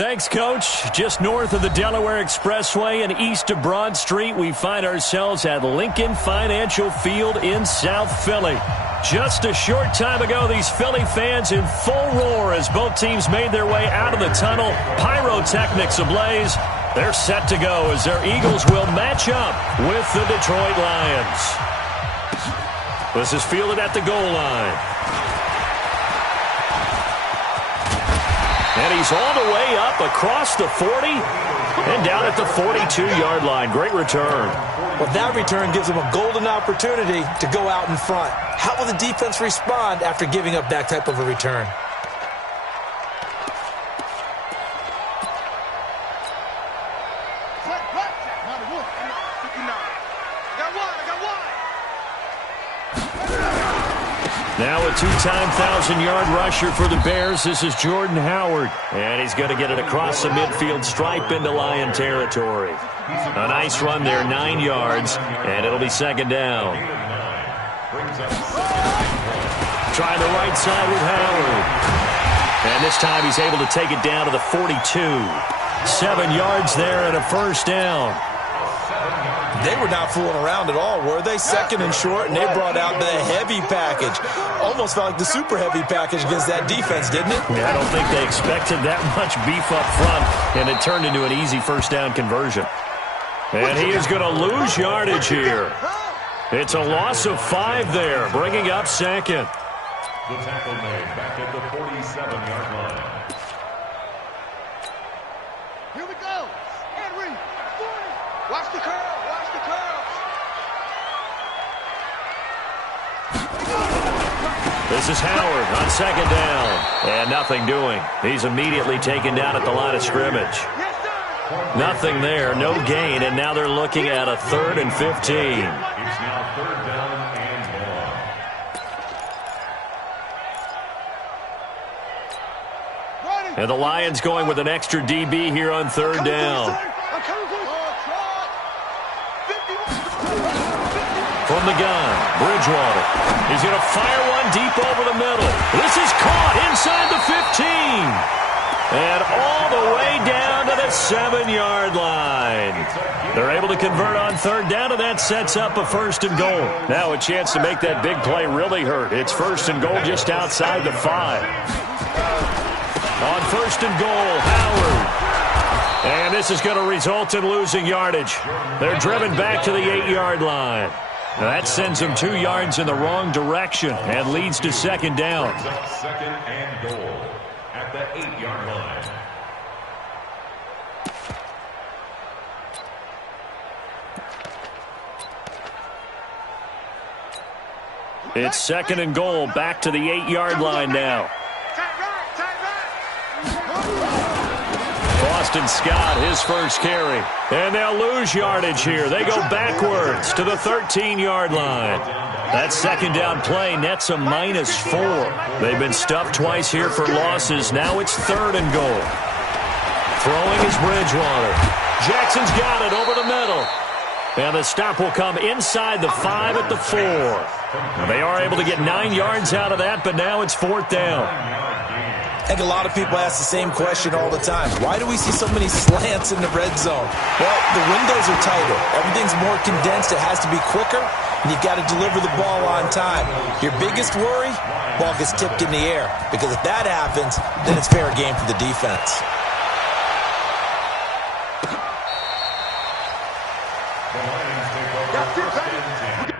Thanks, Coach. Just north of the Delaware Expressway and east of Broad Street, we find ourselves at Lincoln Financial Field in South Philly. Just a short time ago, these Philly fans in full roar as both teams made their way out of the tunnel. Pyrotechnics ablaze. They're set to go as their Eagles will match up with the Detroit Lions. This is fielded at the goal line. And he's all the way up across the 40 and down at the 42-yard line. Great return. Well, that return gives them a golden opportunity to go out in front. How will the defense respond after giving up that type of a return? Now a two-time 1,000-yard rusher for the Bears. This is Jordan Howard. And he's going to get it across the midfield stripe into Lion territory. A nice run there, 9 yards, and it'll be second down. Trying the right side with Howard. And this time he's able to take it down to the 42. 7 yards there and a first down. They were not fooling around at all, were they? Second and short, and they brought out the heavy package. Almost felt like the super heavy package against that defense, didn't it? Yeah, I don't think they expected that much beef up front, and it turned into an easy first down conversion. And he is going to lose yardage here. It's a loss of 5 there, bringing up second. The tackle made back at the 47-yard line. Here we go. Henry, 40. Watch the curl. Watch the curl. This is Howard on second down. And nothing doing. He's immediately taken down at the line of scrimmage. Nothing there, no gain, and now they're looking at a 3rd and 15. It's now 3rd down and 1. And the Lions going with an extra DB here on 3rd down. From the gun, Bridgewater. He's going to fire one deep over the middle. This is caught inside the 15. And all the way down to the 7-yard line. They're able to convert on 3rd down, and that sets up a 1st and goal. Now a chance to make that big play really hurt. It's 1st and goal just outside the 5. On 1st and goal, Howard. And this is going to result in losing yardage. They're driven back to the 8-yard line. Now that sends them 2 yards in the wrong direction and leads to second down. Second and goal at the 8-yard line. It's second and goal, back to the 8-yard line now. Boston Scott, his first carry. And they'll lose yardage here. They go backwards to the 13-yard line. That second down play nets a -4. They've been stuffed twice here for losses. Now it's 3rd and goal. Throwing is Bridgewater. Jackson's got it over the middle. And the stop will come inside the 5 at the 4. They are able to get 9 yards out of that, but now it's 4th down. I think a lot of people ask the same question all the time. Why do we see so many slants in the red zone? Well, the windows are tighter. Everything's more condensed. It has to be quicker, and you've got to deliver the ball on time. Your biggest worry, ball gets tipped in the air. Because if that happens, then it's fair game for the defense. The Lions take over 1st and 10.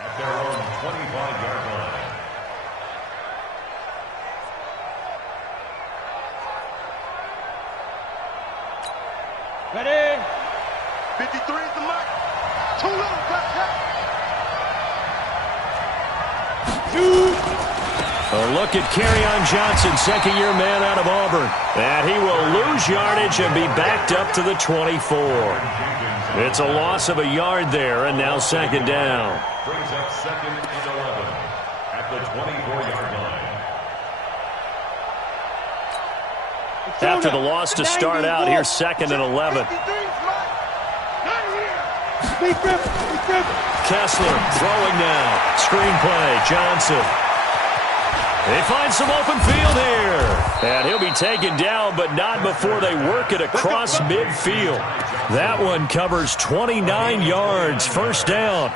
At their own 25-yard line. Ready? 53 is the mark. Too little, A look at Kerryon Johnson, second-year man out of Auburn. And he will lose yardage and be backed up to the 24. It's a loss of a yard there, and now second down. Brings up second and 11 at the 24-yard line. After the loss to start out, here's second and 11. Kessler throwing now. Screen play, Johnson. They find some open field here. And he'll be taken down, but not before they work it across midfield. That one covers 29 yards. First down.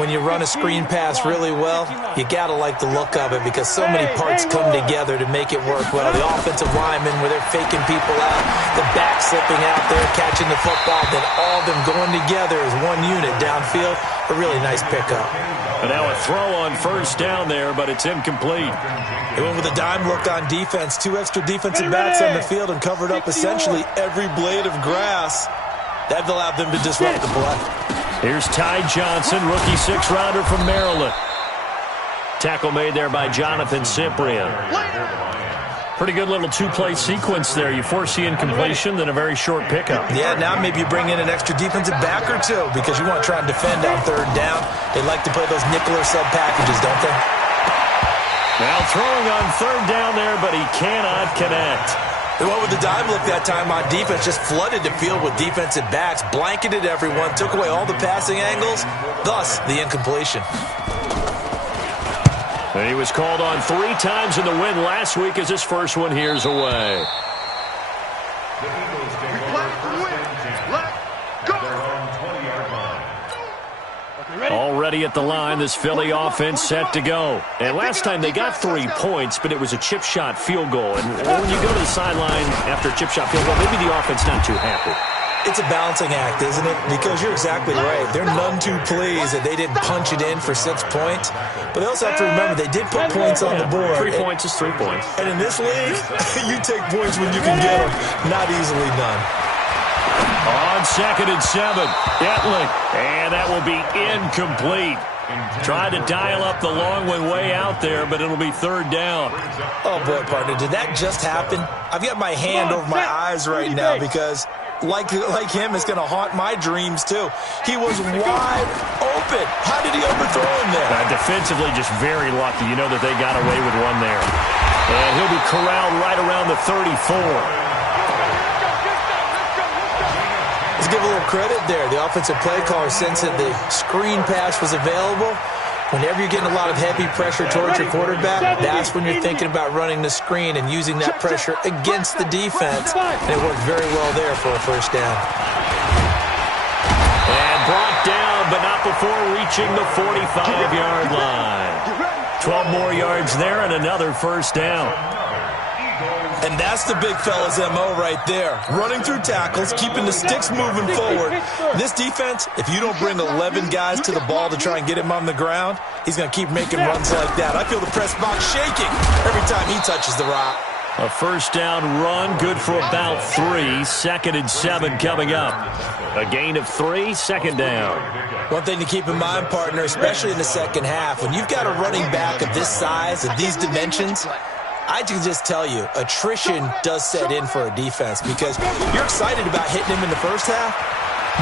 When you run a screen pass really well, you got to like the look of it because so many parts come together to make it work well. The offensive linemen, where they're faking people out, the back slipping out there, catching the football, then all of them going together as one unit downfield. A really nice pickup. And now a throw on first down there, but it's incomplete. They went with a dime look on defense. 2 extra defensive backs on the field and covered up essentially every blade of grass. That allowed them to disrupt the play. Here's Ty Johnson, rookie sixth-rounder from Maryland. Tackle made there by Jonathan Cyprien. Pretty good little two-play sequence there. You force the incompletion, then a very short pickup. Yeah, now maybe you bring in an extra defensive back or two because you want to try and defend on third down. They like to play those nickel or sub packages, don't they? Now throwing on third down there, but he cannot connect. They went with the dime look that time on defense, just flooded the field with defensive backs, blanketed everyone, took away all the passing angles, thus the incompletion. And he was called on 3 times in the win last week as his first one here's away. The Eagles take over first and 10 at their own 20-yard line. Already at the line, this Philly offense set to go. And last time they got 3 points, but it was a chip shot field goal. And when you go to the sideline after a chip shot field goal, maybe the offense not too happy. It's a balancing act, isn't it? Because you're exactly right. They're none too pleased that they didn't punch it in for 6 points. But they also have to remember they did put points on the board. 3 points is 3 points. And in this league, you take points when you can get them. Not easily done. On second and 7, Etling. And that will be incomplete. Tried to dial up the long one way out there, but it'll be third down. Oh, boy, partner, did that just happen? I've got my hand over my eyes right now because, like him, it's going to haunt my dreams, too. He was wide open. How did he overthrow him there? Defensively, just very lucky. You know that they got away with one there. And he'll be corralled right around the 34. Let's give a little credit there. The offensive play caller sensed that the screen pass was available. Whenever you're getting a lot of heavy pressure towards your quarterback, that's when you're thinking about running the screen and using that pressure against the defense. And it worked very well there for a first down. And brought down, but not before reaching the 45-yard line. 12 more yards there and another first down. And that's the big fella's MO right there. Running through tackles, keeping the sticks moving forward. This defense, if you don't bring 11 guys to the ball to try and get him on the ground, he's going to keep making runs like that. I feel the press box shaking every time he touches the rock. A first down run, good for about 3. Second and 7 coming up. A gain of 3, second down. One thing to keep in mind, partner, especially in the second half, when you've got a running back of this size, of these dimensions, I can just tell you, attrition does set in for a defense because you're excited about hitting him in the first half.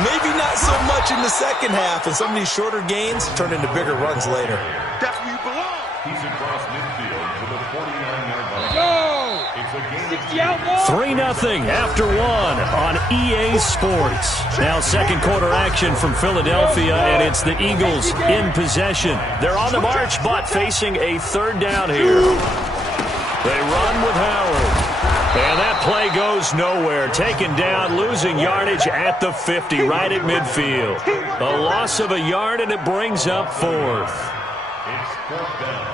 Maybe not so much in the second half, and some of these shorter gains turn into bigger runs later. That's where you belong. He's across midfield to the 49-yard line. Go! It's a gain of 3-0 after 1 on EA Sports. Now second quarter action from Philadelphia, and it's the Eagles in possession. They're on the march, but facing a third down here. They run with Howard. And that play goes nowhere. Taken down, losing yardage at the 50, right at midfield. A loss of a yard, and it brings up 4th. It's 4th down.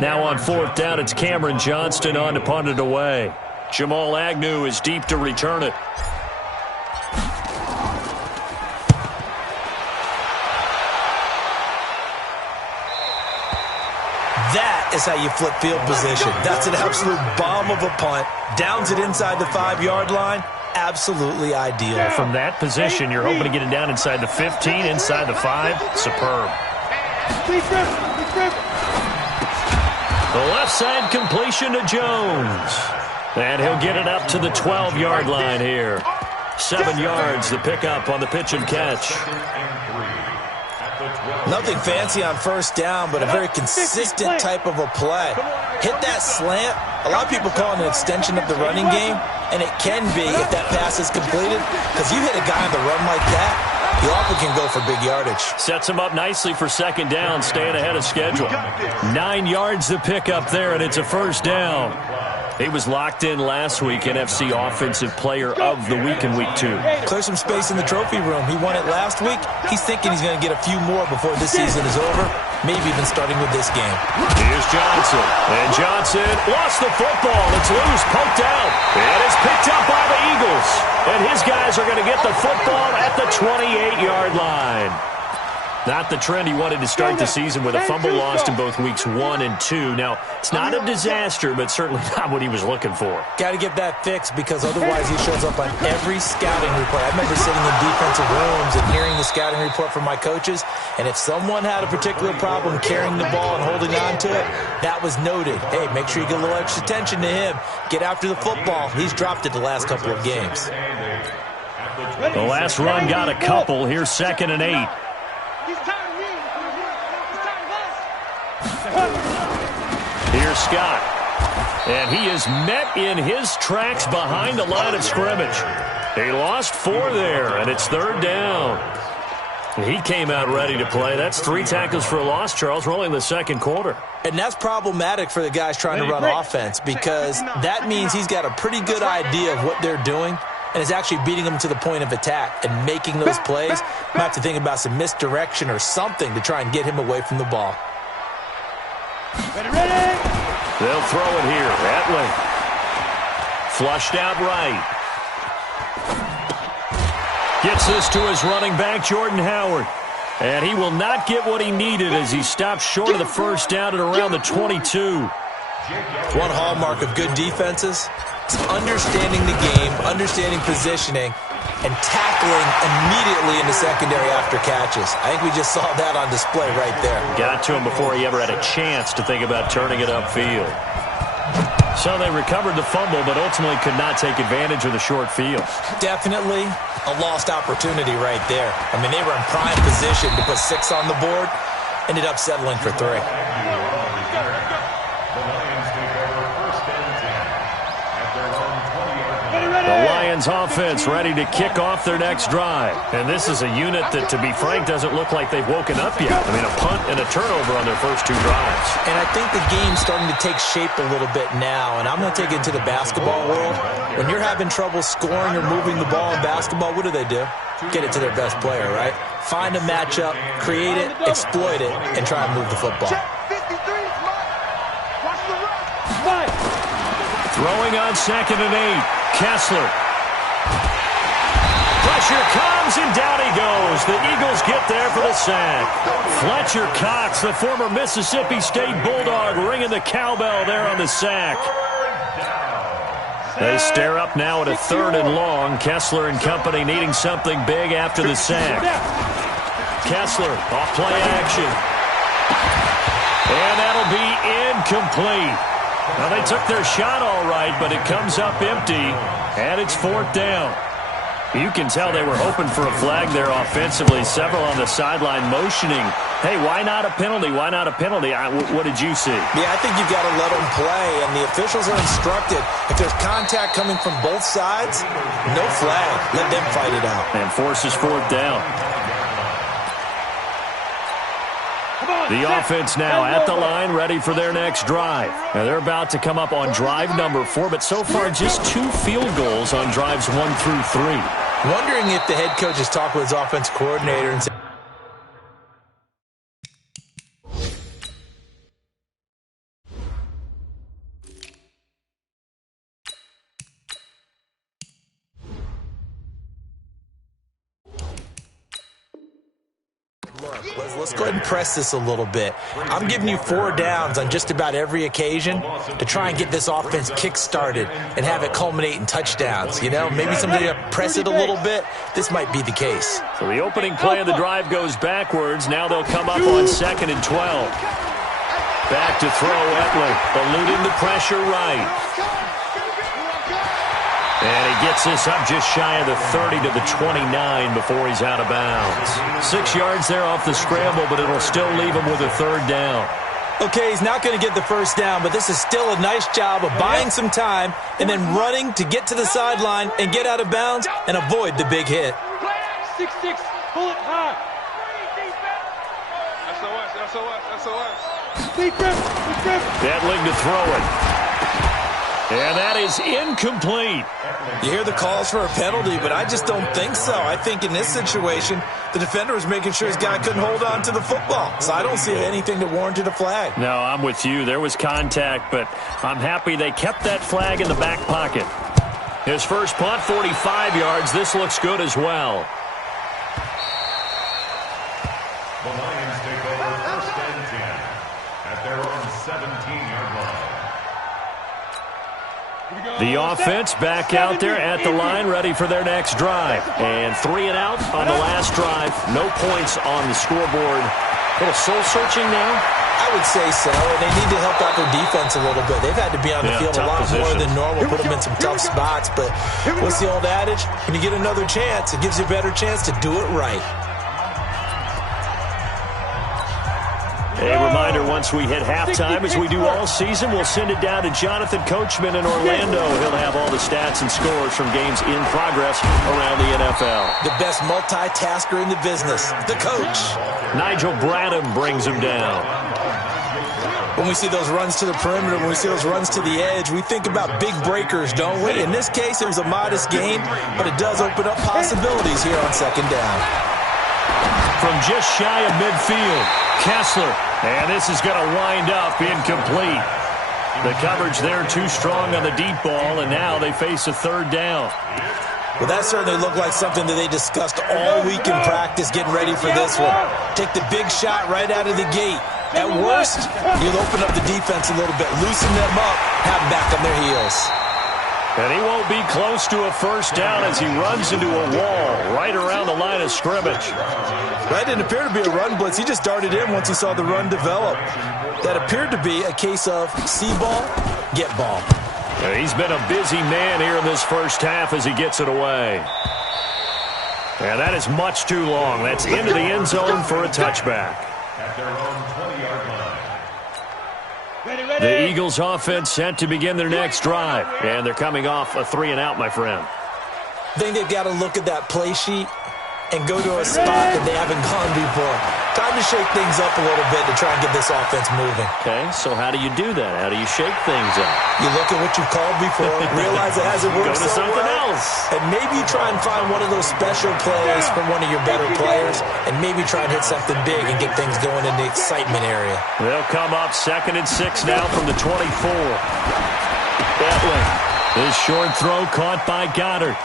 Now on 4th down, it's Cameron Johnston on to punt it away. Jamal Agnew is deep to return it. That is how you flip field position. That's an absolute bomb of a punt. Downs it inside the 5-yard line. absolutely ideal. From that position, you're hoping to get it down inside the 15, inside the 5. Superb. The left side completion to Jones. And he'll get it up to the 12-yard line here. 7 yards, the pickup on the pitch and catch. Nothing fancy on first down, but a very consistent type of a play. Hit that slant. A lot of people call it an extension of the running game, and it can be if that pass is completed, because you hit a guy on the run like that, you often can go for big yardage. Sets him up nicely for second down, staying ahead of schedule. 9 yards the pickup there, and it's a first down. He was locked in last week, NFC Offensive Player of the Week in Week 2. Clear some space in the trophy room. He won it last week. He's thinking he's going to get a few more before this season is over, maybe even starting with this game. Here's Johnson. And Johnson lost the football. It's loose, poked out. And it's picked up by the Eagles. And his guys are going to get the football at the 28-yard line. Not the trend he wanted to start the season with a fumble lost in both weeks 1 and 2. Now, it's not a disaster, but certainly not what he was looking for. Got to get that fixed because otherwise he shows up on every scouting report. I remember sitting in defensive rooms and hearing the scouting report from my coaches, and if someone had a particular problem carrying the ball and holding on to it, that was noted. Hey, make sure you get a little extra attention to him. Get after the football. He's dropped it the last couple of games. The last run got a couple. Here's 2nd and 8. Here's Scott. And he is met in his tracks behind the line of scrimmage. He lost 4 there, and it's 3rd down. He came out ready to play. That's 3 tackles for a loss, Charles. We're only in the second quarter. And that's problematic for the guys trying to run offense because that means he's got a pretty good idea of what they're doing and is actually beating them to the point of attack and making those plays. Might have to think about some misdirection or something to try and get him away from the ball. Ready. They'll throw it here at length. Flushed out right. Gets this to his running back, Jordan Howard. And he will not get what he needed as he stops short of the first down at around the 22. One hallmark of good defenses is understanding the game, understanding positioning, and tackling immediately in the secondary after catches. I think we just saw that on display right there. Got to him before he ever had a chance to think about turning it upfield. So they recovered the fumble, but ultimately could not take advantage of the short field. Definitely a lost opportunity right there. I mean, they were in prime position to put 6 on the board, ended up settling for 3. The Lions offense ready to kick off their next drive. And this is a unit that, to be frank, doesn't look like they've woken up yet. I mean, a punt and a turnover on their first 2 drives. And I think the game's starting to take shape a little bit now. And I'm going to take it into the basketball world. When you're having trouble scoring or moving the ball in basketball, what do? Get it to their best player, right? Find a matchup, create it, exploit it, and try and move the football. Throwing on 2nd and 8. Kessler. Pressure comes, and down he goes. The Eagles get there for the sack. Fletcher Cox, the former Mississippi State Bulldog, ringing the cowbell there on the sack. They stare up now at a 3rd and long. Kessler and company needing something big after the sack. Kessler off play action. And that'll be incomplete. Well, they took their shot all right, but it comes up empty, and it's 4th down. You can tell they were hoping for a flag there offensively. Several on the sideline motioning, hey, why not a penalty? Why not a penalty? What did you see? Yeah, I think you've got to let them play, and the officials are instructed. If there's contact coming from both sides, no flag. Let them fight it out. And forces 4th down. The offense now at the line, ready for their next drive. Now they're about to come up on drive number 4, but so far just 2 field goals on drives 1 through 3. Wondering if the head coach has talked with his offense coordinator and said, Let's go ahead and press this a little bit. I'm giving you 4 downs on just about every occasion to try and get this offense kick-started and have it culminate in touchdowns. You know, maybe somebody to press it a little bit. This might be the case. So the opening play of the drive goes backwards. Now they'll come up on 2nd and 12. Back to throw Etling, eluding the pressure right. And he gets this up just shy of the 30 to the 29 before he's out of bounds. 6 yards there off the scramble, but it'll still leave him with a 3rd down. Okay, he's not going to get the 1st down, but this is still a nice job of buying some time and then running to get to the sideline and get out of bounds and avoid the big hit. 6-6, pull it high. SOS. Defense. Etling to throw it. And that is incomplete. You hear the calls for a penalty, but I just don't think so. I think in this situation, the defender was making sure his guy couldn't hold on to the football. So I don't see anything that warranted a flag. No, I'm with you. There was contact, but I'm happy they kept that flag in the back pocket. His first punt, 45 yards. This looks good as well. The Lions take over 1st and 10 at their own 17-yard line. The offense back out there at the line, ready for their next drive. And 3 and out on the last drive. No points on the scoreboard. A little soul-searching now? I would say so, and they need to help out their defense a little bit. They've had to be on the field a lot more than normal, put them in some tough spots. But what's the old adage? When you get another chance, it gives you a better chance to do it right. A reminder, once we hit halftime, as we do all season, we'll send it down to Jonathan Coachman in Orlando. He'll have all the stats and scores from games in progress around the NFL. The best multitasker in the business, the coach. Nigel Bradham brings him down. When we see those runs to the perimeter, when we see those runs to the edge, we think about big breakers, don't we? In this case, it was a modest gain, but it does open up possibilities here on 2nd down. From just shy of midfield, Kessler. And this is going to wind up incomplete. The coverage there too strong on the deep ball, and now they face a 3rd down. Well, that certainly looked like something that they discussed all week in practice, getting ready for this one. Take the big shot right out of the gate. At worst, you'll open up the defense a little bit, loosen them up, have them back on their heels. And he won't be close to a 1st down as he runs into a wall right around the line of scrimmage. That didn't appear to be a run blitz. He just darted in once he saw the run develop. That appeared to be a case of see ball, get ball. And he's been a busy man here in this 1st half as he gets it away. And that is much too long. That's into the end zone for a touchback. At their own 20-yard line. The Eagles offense set to begin their next drive. And they're coming off a 3 and out, my friend. I think they've got to look at that play sheet and go to a spot that they haven't gone before. Time to shake things up a little bit to try and get this offense moving. Okay, so how do you do that? How do you shake things up? You look at what you've called before, realize it hasn't worked Go to so something well, else. and maybe try and find one of those special plays from one of your better players, and maybe try and hit something big and get things going in the excitement area. They'll come up 2nd and 6 now from the 24. Etling. His short throw caught by Goddard.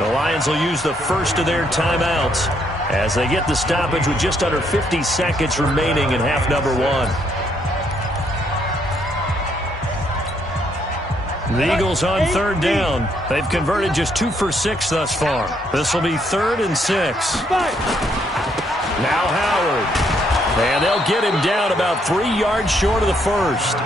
The Lions will use the first of their timeouts as they get the stoppage with just under 50 seconds remaining in half number 1. The Eagles on 3rd down. They've converted just 2 for 6 thus far. This will be 3rd and 6. Now Howard. And they'll get him down about 3 yards short of the 1st.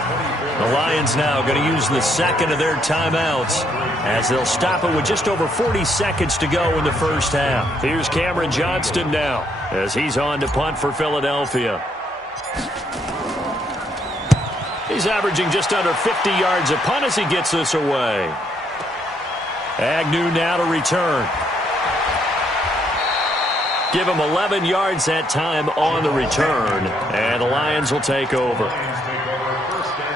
The Lions now going to use the 2nd of their timeouts as they'll stop it with just over 40 seconds to go in the 1st half. Here's Cameron Johnston now as he's on to punt for Philadelphia. He's averaging just under 50 yards a punt as he gets this away. Agnew now to return. Give him 11 yards that time on the return, and the Lions will take over.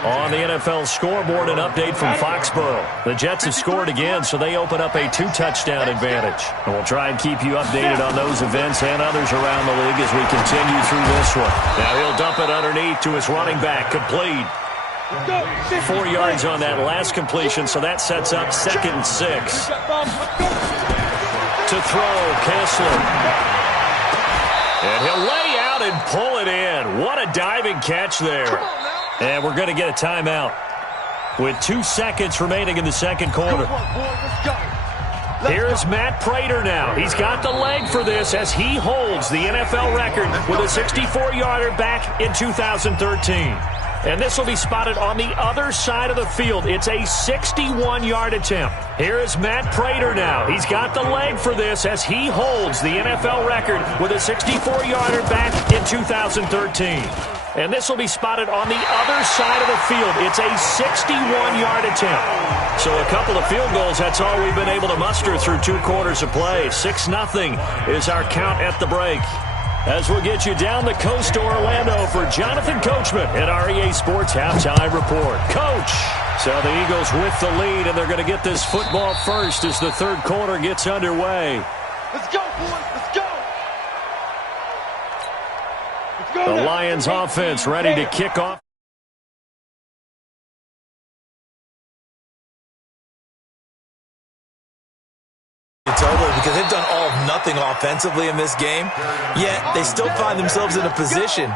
On the NFL scoreboard, an update from Foxborough. The Jets have scored again, so they open up a 2-touchdown advantage. And we'll try and keep you updated on those events and others around the league as we continue through this one. Now he'll dump it underneath to his running back, complete. 4 yards on that last completion, so that sets up 2nd and 6. To throw, Kessler. And he'll lay out out and pull it in. What a diving catch there. And we're going to get a timeout with 2 seconds remaining in the second quarter. Here's Matt Prater now. He's got the leg for this as he holds the NFL record with a 64-yarder back in 2013. And this will be spotted on the other side of the field. It's a 61-yard attempt. Here is Matt Prater now. He's got the leg for this as he holds the NFL record with a 64-yarder back in 2013. And this will be spotted on the other side of the field. It's a 61-yard attempt. So a couple of field goals, that's all we've been able to muster through 2 quarters of play. 6-0 is our count at the break. As we'll get you down the coast to Orlando for Jonathan Coachman at our EA Sports Halftime Report. Coach! So the Eagles with the lead, and they're going to get this football first as the third quarter gets underway. Let's go, boys! Let's go! Let's go The now. Lions offense ready to kick off. Totally, because they've done all of nothing offensively in this game, yet they still find themselves in a position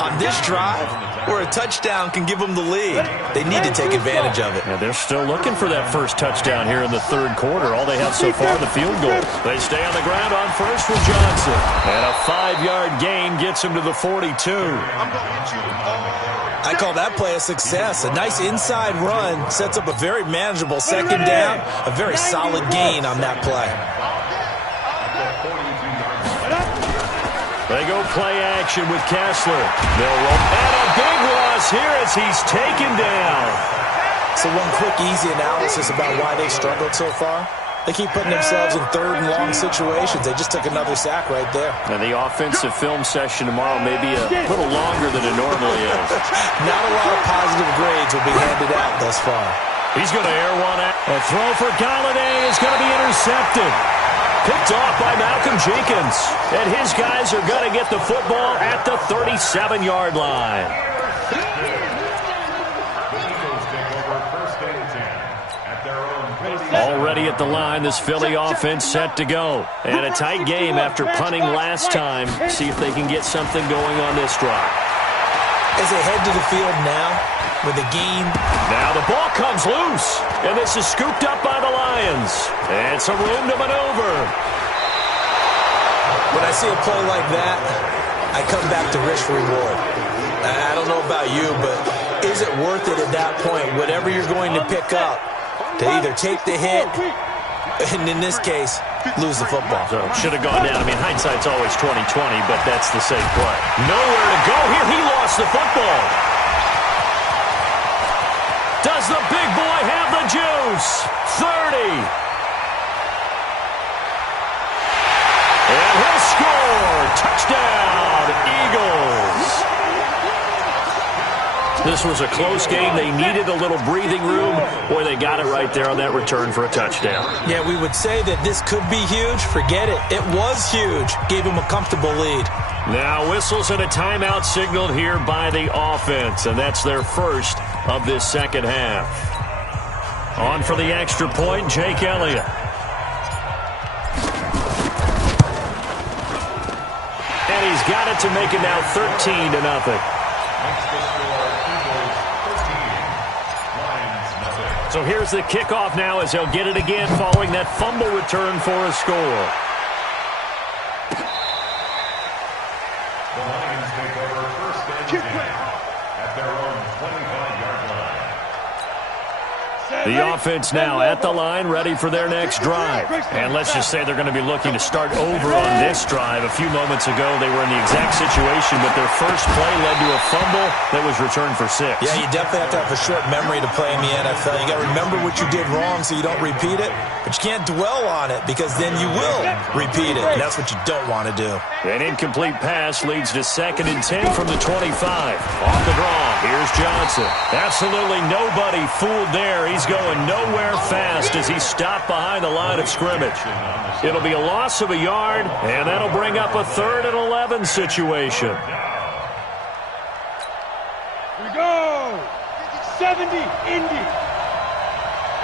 on this drive where a touchdown can give them the lead. They need to take advantage of it. And they're still looking for that first touchdown here in the third quarter. All they have so far, the field goal. They stay on the ground on first with Johnson. And a 5-yard gain gets him to the 42. I'm going to hit you all. I call that play a success. A nice inside run sets up a very manageable second down. A very solid gain on that play. They go play action with Kessler. They'll roll. And a big loss here as he's taken down. So one quick, easy analysis about why they struggled so far. They keep putting themselves in third and long situations. They just took another sack right there. And the offensive film session tomorrow may be a little longer than it normally is. Not a lot of positive grades will be handed out thus far. He's going to air one out. A throw for Galladay is going to be intercepted. Picked off by Malcolm Jenkins. And his guys are going to get the football at the 37-yard line. Already at the line, this Philly offense set to go. And a tight game after punting last time. See if they can get something going on this drive. As they head to the field now with a game. Now the ball comes loose. And this is scooped up by the Lions. And some room to maneuver. When I see a play like that, I come back to risk reward. I don't know about you, but is it worth it at that point, whatever you're going to pick up, to either take the hit, and in this case, lose the football? So should have gone down. I mean, hindsight's always 20/20, but that's the safe play. Nowhere to go here. He lost the football. Does the big boy have the juice? 30. And he'll score. Touchdown, Eagles. This was a close game. They needed a little breathing room. Boy, they got it right there on that return for a touchdown. Yeah, we would say that this could be huge. Forget it. It was huge. Gave him a comfortable lead. Now whistles and a timeout signaled here by the offense, and that's their first of this second half. On for the extra point, Jake Elliott. And he's got it to make it now 13-0. So here's the kickoff now as they'll get it again following that fumble return for a score. The Lions take over first and 10 at their own 25-yard line. The offense now at the line, ready for their next drive. And let's just say they're going to be looking to start over on this drive. A few moments ago, they were in the exact situation, but their first play led to a fumble that was returned for 6. Yeah, you definitely have to have a short memory to play in the NFL. You got to remember what you did wrong so you don't repeat it, but you can't dwell on it because then you will repeat it, and that's what you don't want to do. An incomplete pass leads to 2nd and 10 from the 25. Off the draw, here's Johnson. Absolutely nobody fooled there. He's going nowhere fast as he stopped behind the line of scrimmage. It'll be a loss of a yard, and that'll bring up a 3rd and 11 situation. Here we go. 70, Indy.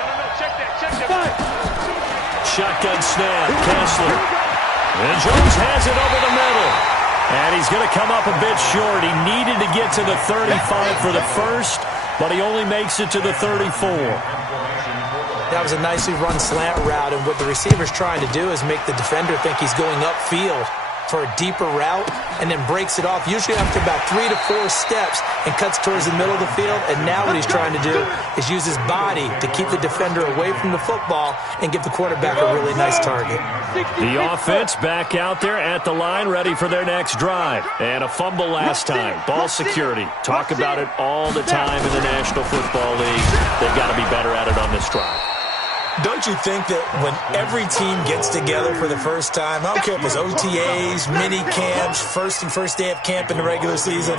No, check that. Shotgun snap, Kessler. And Jones has it over the middle. And he's going to come up a bit short. He needed to get to the 35 for the first, but he only makes it to the 34. That was a nicely run slant route, and what the receiver's trying to do is make the defender think he's going upfield for a deeper route, and then breaks it off, usually after about 3 to 4 steps, and cuts towards the middle of the field. And now what he's trying to do is use his body to keep the defender away from the football and give the quarterback a really nice target. The offense back out there at the line, ready for their next drive. And a fumble last time. Ball security. Talk about it all the time in the National Football League. They've got to be better at it on this drive. Don't you think that when every team gets together for the first time, I don't care if it's OTAs, mini camps, first day of camp in the regular season,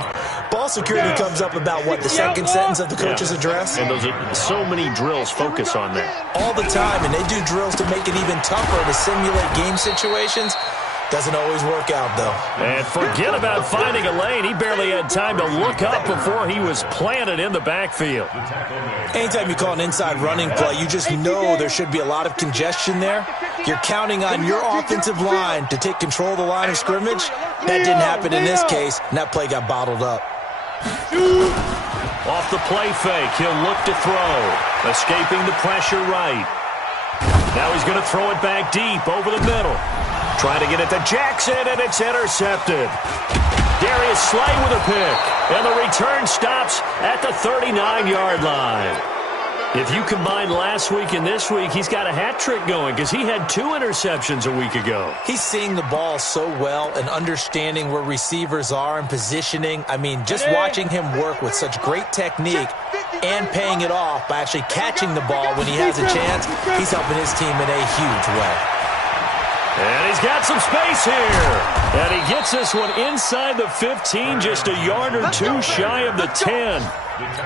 ball security comes up about, what, the second sentence of the coach's address? And those are so many drills focus on that. All the time, and they do drills to make it even tougher to simulate game situations. Doesn't always work out, though. And forget about finding a lane. He barely had time to look up before he was planted in the backfield. Anytime you call an inside running play, you just know there should be a lot of congestion there. You're counting on your offensive line to take control of the line of scrimmage. That didn't happen in this case, and that play got bottled up. Off the play fake, he'll look to throw. Escaping the pressure right. Now he's going to throw it back deep over the middle. Trying to get it to Jackson, and it's intercepted. Darius Slay with a pick, and the return stops at the 39-yard line. If you combine last week and this week, he's got a hat trick going because he had 2 interceptions a week ago. He's seeing the ball so well and understanding where receivers are and positioning. I mean, just watching him work with such great technique and paying it off by actually catching the ball when he has a chance, he's helping his team in a huge way. And he's got some space here. And he gets this one inside the 15, just a yard or 2 shy of the 10.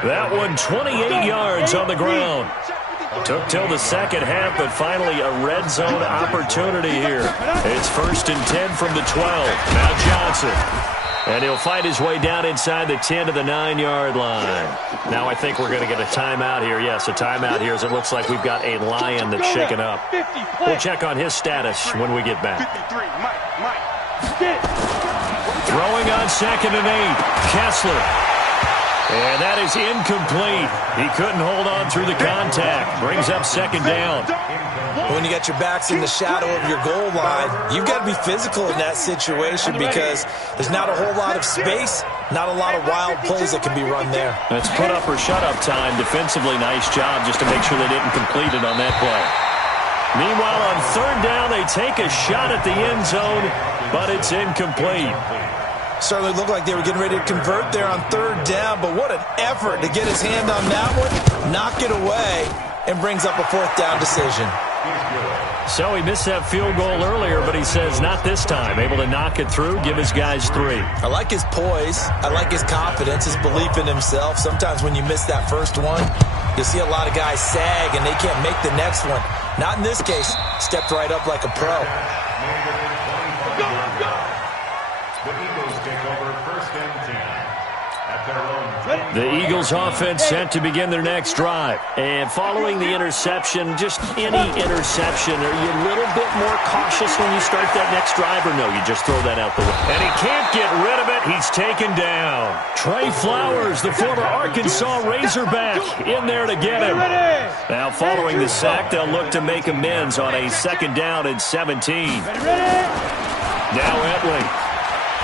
That one 28 yards on the ground. Took till the second half, but finally a red zone opportunity here. It's 1st and 10 from the 12. Now Johnson. And he'll fight his way down inside the 10 to the 9-yard line. Now I think we're going to get a timeout here. Yes, a timeout here as it looks like we've got a Lion that's shaken up. We'll check on his status when we get back. Throwing on 2nd and 8. Kessler. And that is incomplete. He couldn't hold on through the contact. Brings up 2nd down. When you got your backs in the shadow of your goal line, you've got to be physical in that situation because there's not a whole lot of space, not a lot of wild plays that can be run there. That's put up or shut up time. Defensively, nice job just to make sure they didn't complete it on that play. Meanwhile, on 3rd down, they take a shot at the end zone, but it's incomplete. Certainly looked like they were getting ready to convert there on 3rd down, but what an effort to get his hand on that one, knock it away, and brings up a 4th down decision. So he missed that field goal earlier, but he says not this time. Able to knock it through, give his guys 3. I like his poise. I like his confidence, his belief in himself. Sometimes when you miss that first one, you'll see a lot of guys sag and they can't make the next one. Not in this case. Stepped right up like a pro. The Eagles take over 1st and 10 at their own. The Eagles offense set to begin their next drive. And following the interception, just any interception, are you a little bit more cautious when you start that next drive, or no, you just throw that out the way? And he can't get rid of it. He's taken down. Trey Flowers, the former Arkansas Razorback, in there to get him. Now following the sack, they'll look to make amends on a 2nd down and 17. Now Etling.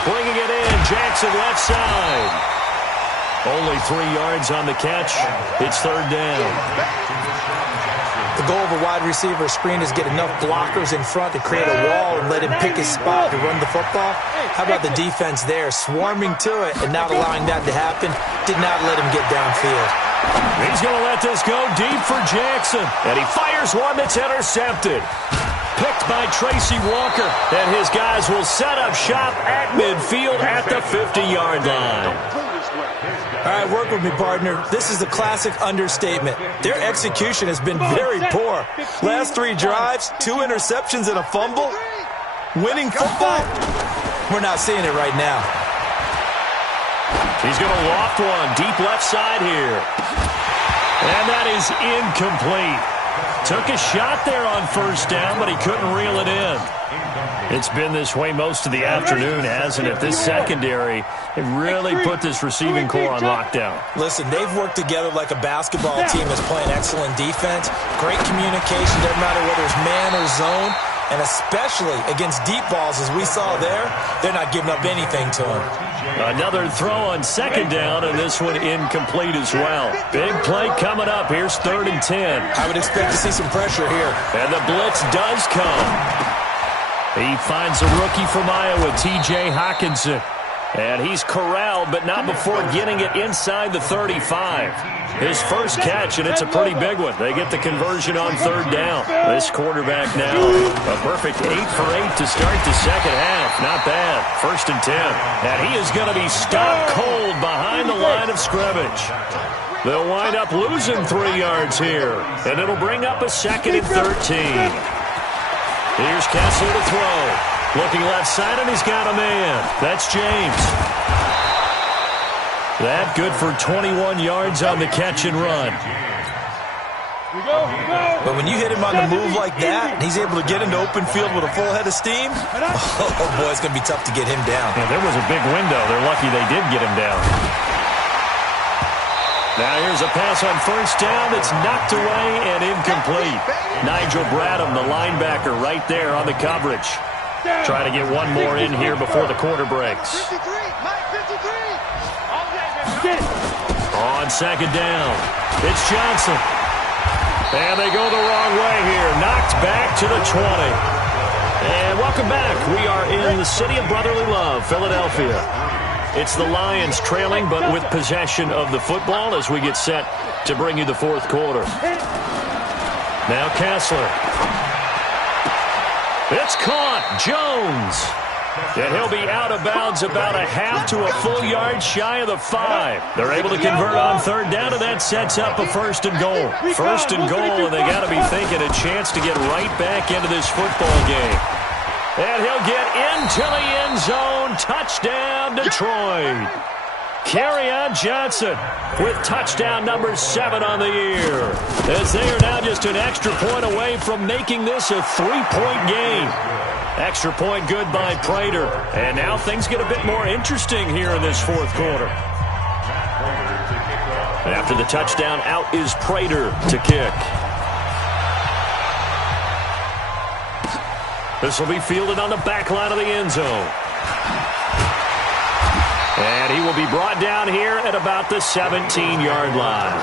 Bringing it in, Jackson left side. Only 3 yards on the catch. It's 3rd down. The goal of a wide receiver screen is get enough blockers in front to create a wall and let him pick his spot to run the football. How about the defense there, swarming to it and not allowing that to happen? Did not let him get downfield. He's going to let this go deep for Jackson. And he fires one that's intercepted. Picked by Tracy Walker, and his guys will set up shop at midfield at the 50-yard line. All right, work with me, partner. This is a classic understatement. Their execution has been very poor. Last 3 drives, 2 interceptions and a fumble. Winning football? We're not seeing it right now. He's going to loft one deep left side here. And that is incomplete. Took a shot there on first down, but he couldn't reel it in. It's been this way most of the afternoon, hasn't it? This secondary, they've really put this receiving core on lockdown. Listen, they've worked together like a basketball team that's playing excellent defense. Great communication, doesn't matter whether it's man or zone. And especially against deep balls, as we saw there, they're not giving up anything to them. Another throw on second down, and this one incomplete as well. Big play coming up. Here's 3rd and 10. I would expect to see some pressure here. And the blitz does come. He finds a rookie from Iowa, T.J. Hawkinson. And he's corralled, but not before getting it inside the 35. His first catch, and it's a pretty big one. They get the conversion on 3rd down. This quarterback now, a perfect 8 for 8 to start the second half. Not bad. 1st and 10. And he is going to be stopped cold behind the line of scrimmage. They'll wind up losing 3 yards here, and it'll bring up a 2nd and 13. Here's Kessler to throw. Looking left side, and he's got a man. That's James. That good for 21 yards on the catch and run. But when you hit him on the move like that, and he's able to get into open field with a full head of steam, oh boy, it's going to be tough to get him down. Yeah, there was a big window. They're lucky they did get him down. Now here's a pass on first down that's knocked away and incomplete. Nigel Bradham, the linebacker, right there on the coverage. Trying to get one more in here before the quarter breaks. 53, Mike 53. On second down, it's Johnson. And they go the wrong way here. Knocked back to the 20. And welcome back. We are in the city of brotherly love, Philadelphia. It's the Lions trailing, but with possession of the football as we get set to bring you the 4th quarter. Now Kessler. It's caught. Jones. And he'll be out of bounds about a half to a full yard shy of the 5. They're able to convert on 3rd down, and that sets up a 1st and goal. 1st and goal, and they got to be thinking a chance to get right back into this football game. And he'll get into the end zone. Touchdown, Detroit. Kerryon Johnson with touchdown number 7 on the year. As they are now just an extra point away from making this a 3-point game. Extra point good by Prater. And now things get a bit more interesting here in this 4th quarter. After the touchdown, out is Prater to kick. This will be fielded on the back line of the end zone. And he will be brought down here at about the 17-yard line.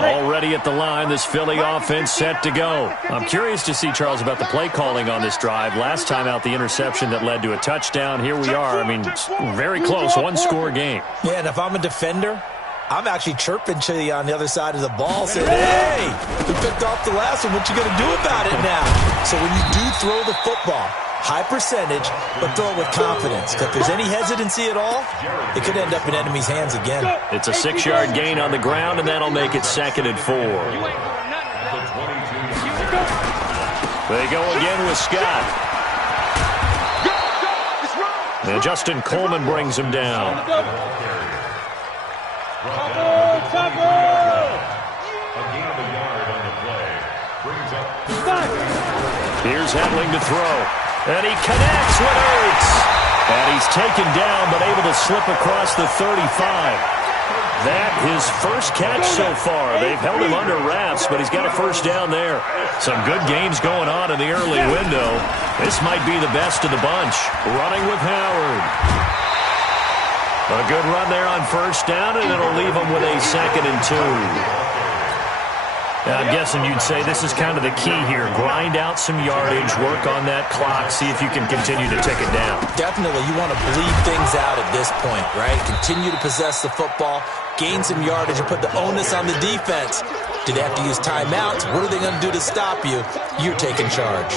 Already at the line, this Philly offense set to go. I'm curious to see, Charles, about the play calling on this drive. Last time out, the interception that led to a touchdown. Here we are. I mean, very close, 1-score game. Yeah, and if I'm a defender, I'm actually chirping to you on the other side of the ball, saying, hey, we picked off the last one. What you going to do about it now? So when you do throw the football, high percentage, but throw it with confidence. If there's any hesitancy at all, it could end up in enemy's hands again. It's a 6-yard gain on the ground, and that'll make it 2nd and 4. They go again with Scott. And Justin Coleman brings him down. Here's Hedling to throw. And he connects with Ertz. And he's taken down, but able to slip across the 35. That his first catch so far. They've held him under wraps, but he's got a 1st down there. Some good games going on in the early window. This might be the best of the bunch. Running with Howard. A good run there on 1st down, and it'll leave him with a 2nd and 2. I'm guessing you'd say this is kind of the key here. Grind out some yardage, work on that clock, see if you can continue to tick it down. Definitely. You want to bleed things out at this point, right? Continue to possess the football, gain some yardage, and put the onus on the defense. Do they have to use timeouts? What are they going to do to stop you? You're taking charge.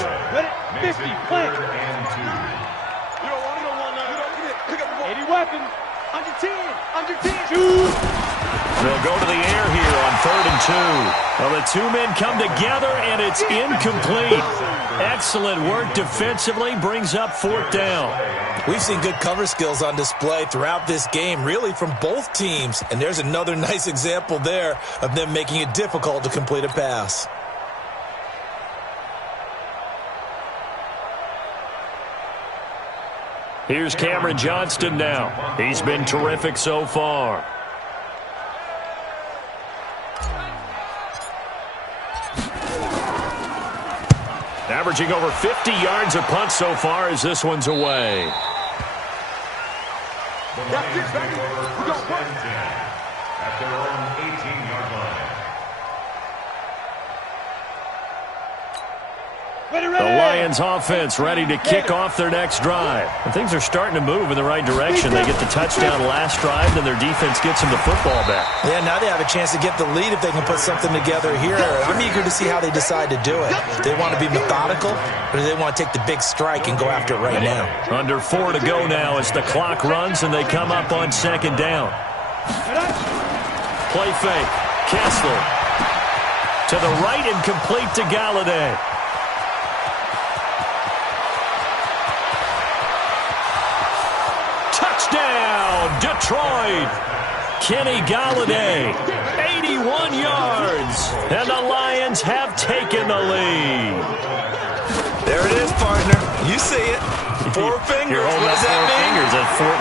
50, plant. You don't want it. Pick up the ball. 80 weapons. Under 10. Under 10. Shoot. They'll go to the air here on 3rd and 2. Well, the two men come together, and it's incomplete. Excellent work defensively, brings up 4th down. We've seen good cover skills on display throughout this game, really from both teams. And there's another nice example there of them making it difficult to complete a pass. Here's Cameron Johnston now. He's been terrific so far. Averaging over 50 yards a punt so far as this one's away. That's it, baby. We're going to at their own 18-yard line. The Lions offense ready to kick off their next drive. And things are starting to move in the right direction. They get the touchdown last drive, then their defense gets them the football back. Yeah, now they have a chance to get the lead if they can put something together here. I'm eager to see how they decide to do it. Do they want to be methodical, or do they want to take the big strike and go after it right now? Under 4 to go now as the clock runs and they come up on 2nd down. Play fake. Kessler. To the right and complete to Galladay. Touchdown, Detroit. Kenny Galladay, 81 yards. And the Lions have taken the lead. There it is, partner. You see it. 4 fingers. You're holding what up does that 4 mean? fingers.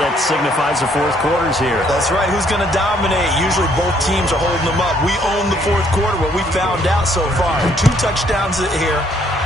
That signifies the 4th quarter's here. That's right. Who's going to dominate? Usually both teams are holding them up. We own the 4th quarter, what we found out so far. 2 touchdowns here,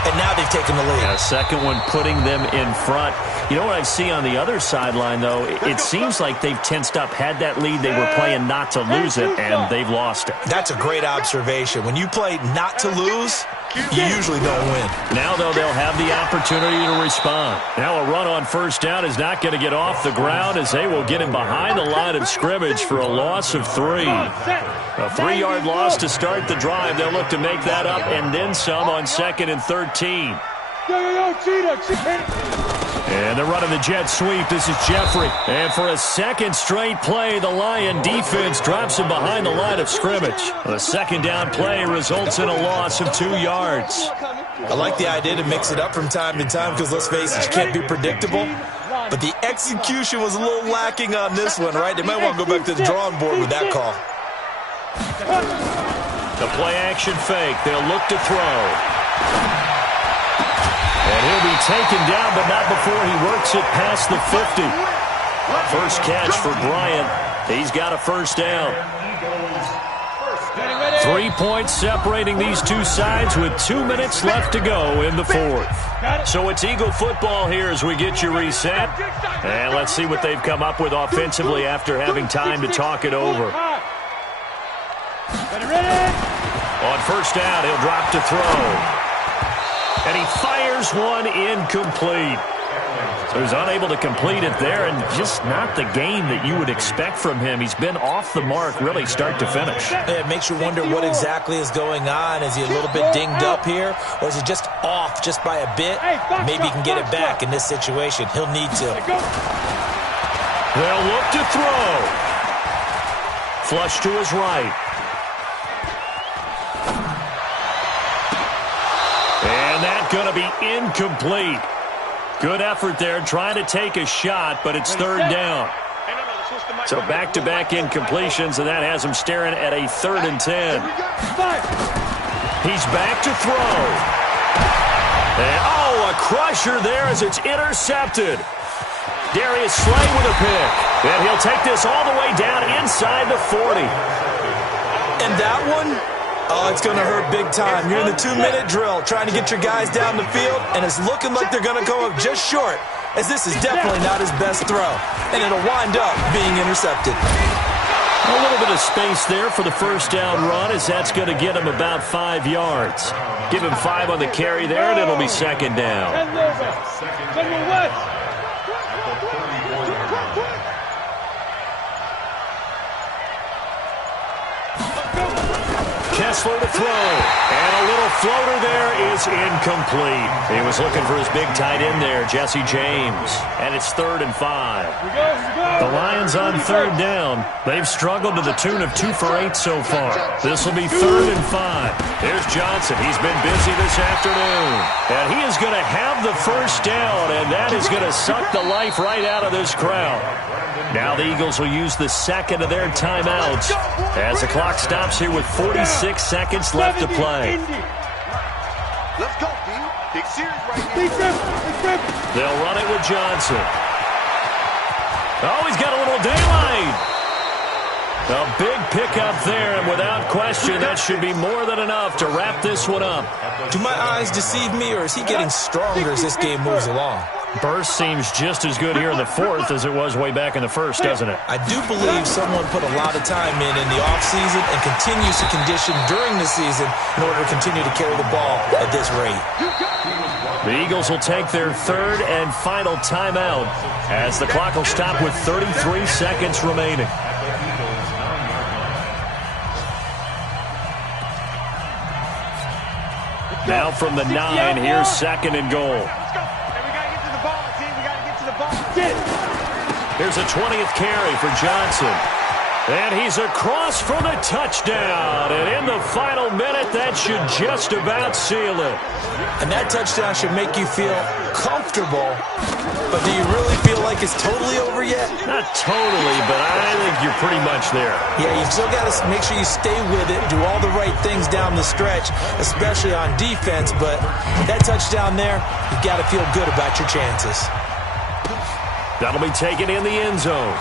and now they've taken the lead. And a second one putting them in front. You know what I see on the other sideline, though? It seems like they've tensed up. Had that lead, they were playing not to lose it, and they've lost it. That's a great observation. When you play not to lose, you usually don't win. Now, though, they'll have the opportunity to respond. Now a run on 1st down is not going to get off the ground as they will get him behind the line of scrimmage for a loss of 3. A 3-yard loss to start the drive. They'll look to make that up and then some on 2nd and 13. And they're running the jet sweep. This is Jeffrey. And for a second straight play, the Lion defense drops him behind the line of scrimmage. The 2nd down play results in a loss of 2 yards. I like the idea to mix it up from time to time because, let's face it, you can't be predictable. But the execution was a little lacking on this one, right? They might want to go back to the drawing board with that call. The play-action fake. They'll look to throw. And he'll be taken down, but not before he works it past the 50. First catch for Bryant. He's got a 1st down. 3 points separating these two sides with 2 minutes left to go in the 4th. So it's Eagle football here as we get you reset. And let's see what they've come up with offensively after having time to talk it over. On 1st down, he'll drop to throw. And he fires one incomplete. So he's unable to complete it there, and just not the game that you would expect from him. He's been off the mark really start to finish. It makes you wonder what exactly is going on. Is he a little bit dinged up here, or is he just off just by a bit? Maybe he can get it back in this situation. He'll need to. They'll look to throw. Flush to his right. And that's going to be incomplete. Good effort there trying to take a shot, but it's 3rd down. So back-to-back incompletions, and that has him staring at a 3rd and 10. He's back to throw. And, a crusher there as it's intercepted. Darius Slay with a pick. And he'll take this all the way down inside the 40. And that one? Oh, it's going to hurt big time. You're in the 2-minute drill trying to get your guys down the field, and it's looking like they're going to go up just short, as this is definitely not his best throw, and it'll wind up being intercepted. A little bit of space there for the 1st down run, as that's going to get him about 5 yards. Give him 5 on the carry there, and it'll be 2nd down. Kessler to throw. And a little floater there is incomplete. He was looking for his big tight end there, Jesse James. And it's 3rd and 5. The Lions on 3rd down. They've struggled to the tune of 2 for 8 so far. This will be 3rd and 5. Here's Johnson. He's been busy this afternoon. And he is going to have the first down, and that is going to suck the life right out of this crowd. Now the Eagles will use the second of their timeouts as the clock stops here with 46 seconds left to play. Let's go, D. Big series right here. They'll run it with Johnson. Oh, he's got a little daylight. A big pickup there, and without question, that should be more than enough to wrap this one up. Do my eyes deceive me, or is he getting stronger as this game moves along? Burst seems just as good here in the 4th as it was way back in the 1st, doesn't it? I do believe someone put a lot of time in the offseason and continues to condition during the season in order to continue to carry the ball at this rate. The Eagles will take their 3rd and final timeout as the clock will stop with 33 seconds remaining. Now from the 9, here's 2nd and goal. Here's a 20th carry for Johnson. And he's across for the touchdown. And in the final minute, that should just about seal it. And that touchdown should make you feel comfortable. But do you really feel like it's totally over yet? Not totally, but I think you're pretty much there. Yeah, you've still got to make sure you stay with it, do all the right things down the stretch, especially on defense. But that touchdown there, you've got to feel good about your chances. That'll be taken in the end zone.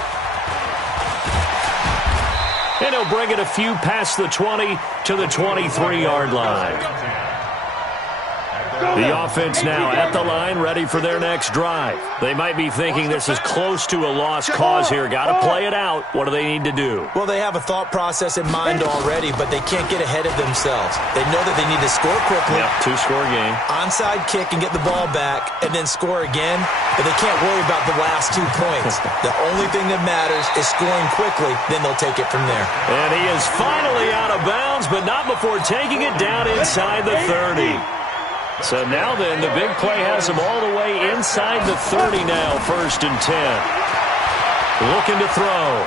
And he'll bring it a few past the 20 to the 23-yard line. The offense now at the line, ready for their next drive. They might be thinking this is close to a lost cause here. Got to play it out. What do they need to do? Well, they have a thought process in mind already, but they can't get ahead of themselves. They know that they need to score quickly. Yep, 2-score game. Onside kick and get the ball back, and then score again. But they can't worry about the last 2 points. The only thing that matters is scoring quickly. Then they'll take it from there. And he is finally out of bounds, but not before taking it down inside the 30. So now then, the big play has him all the way inside the 30 now, 1st and 10. Looking to throw.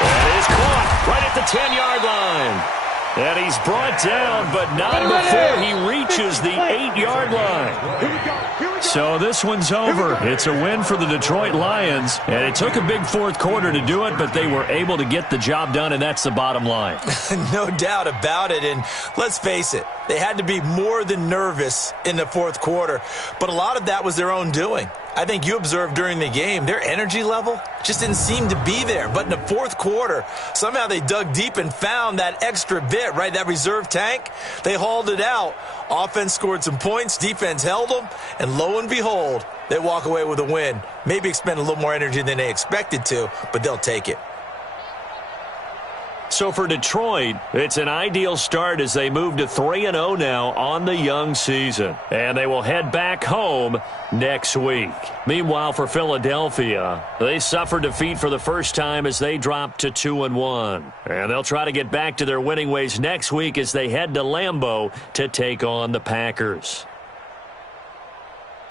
And it is caught right at the 10-yard line. And he's brought down, but not before he reaches the 8-yard line. So this one's over. It's a win for the Detroit Lions, and it took a big 4th quarter to do it, but they were able to get the job done, and that's the bottom line. No doubt about it, and let's face it, they had to be more than nervous in the 4th quarter, but a lot of that was their own doing. I think you observed during the game, their energy level just didn't seem to be there. But in the 4th quarter, somehow they dug deep and found that extra bit, right, that reserve tank. They hauled it out. Offense scored some points, defense held them, and lo and behold, they walk away with a win. Maybe expend a little more energy than they expected to, but they'll take it. So for Detroit, it's an ideal start as they move to 3-0 now on the young season. And they will head back home next week. Meanwhile, for Philadelphia, they suffered defeat for the first time as they dropped to 2-1. And they'll try to get back to their winning ways next week as they head to Lambeau to take on the Packers.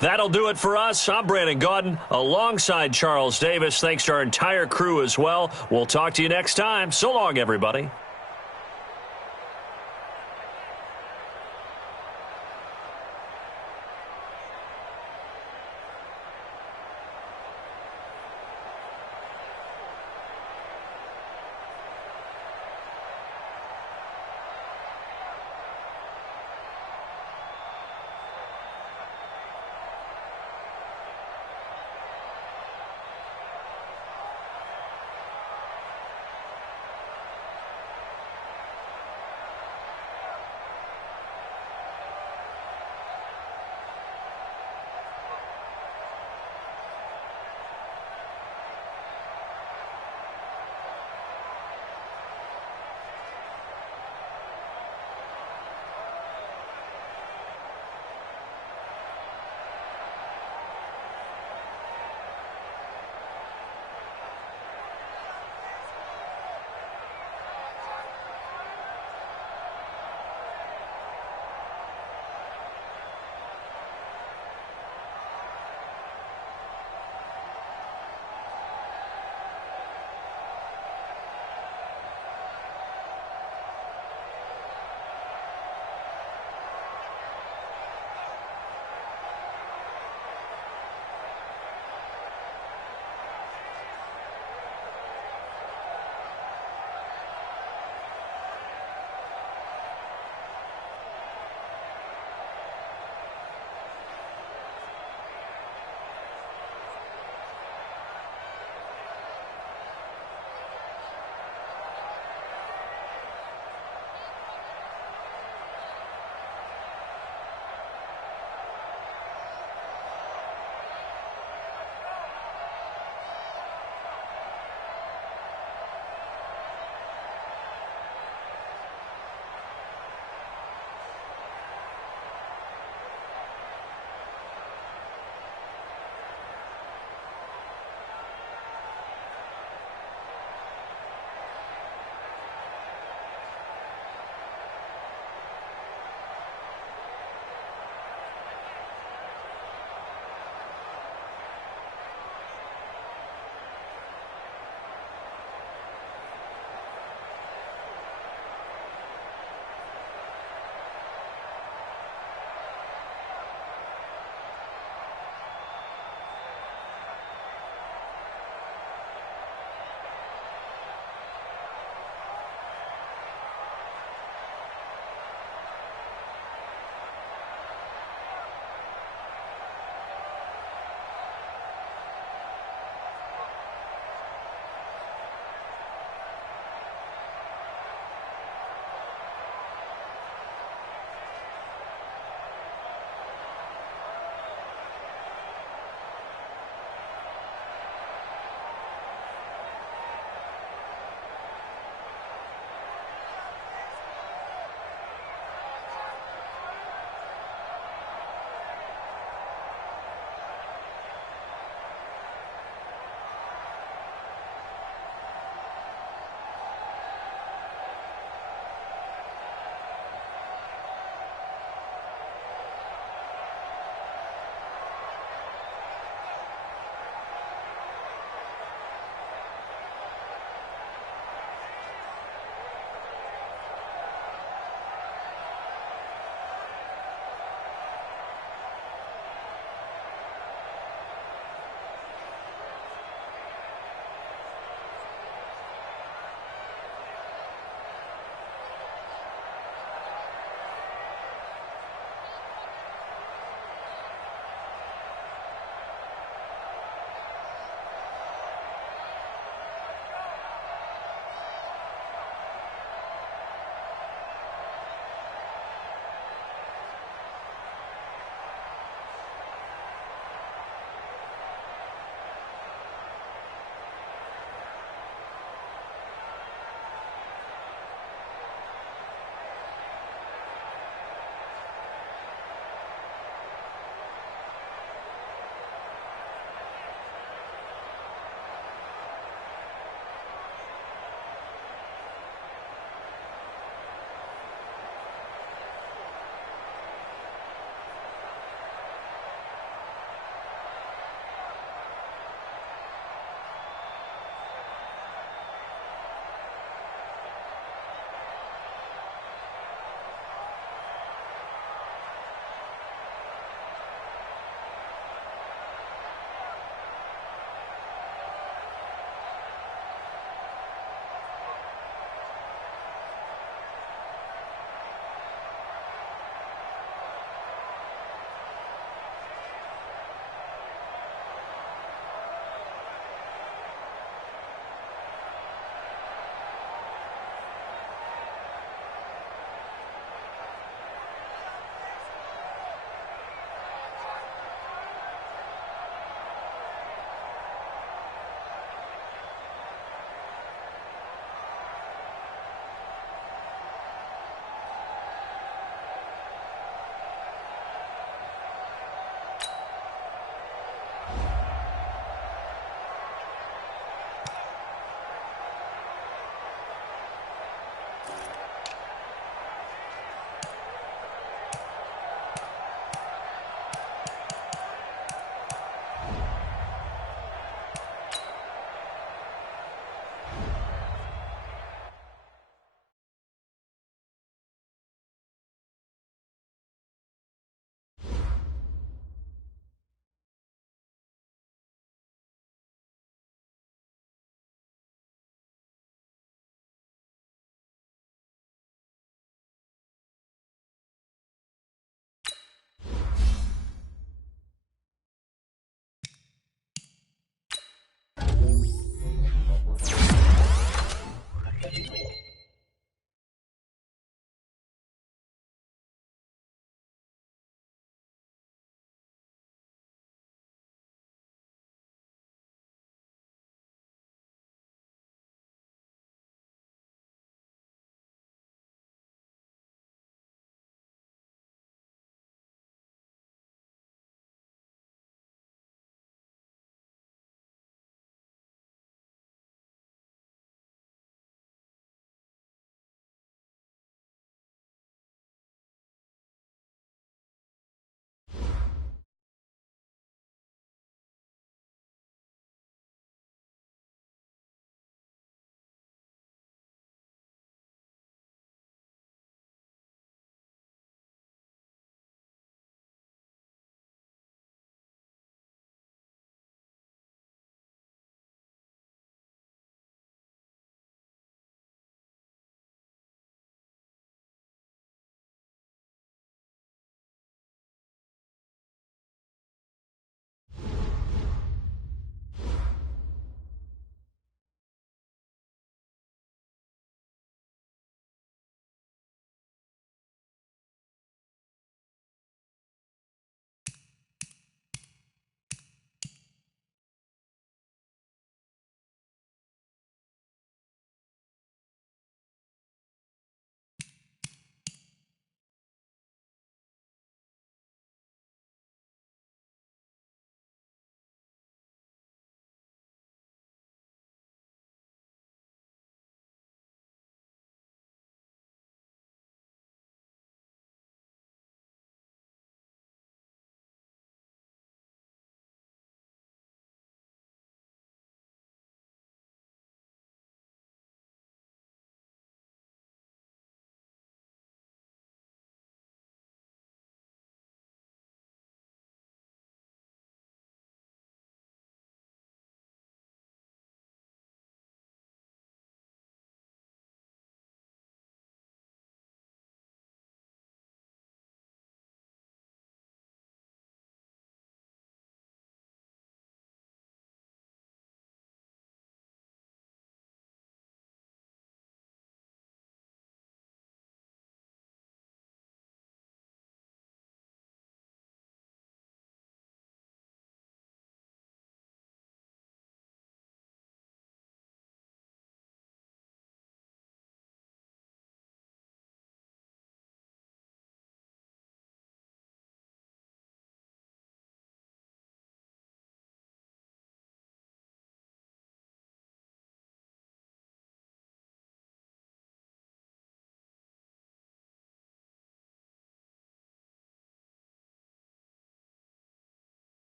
That'll do it for us. I'm Brandon Gaudin alongside Charles Davis. Thanks to our entire crew as well. We'll talk to you next time. So long, everybody.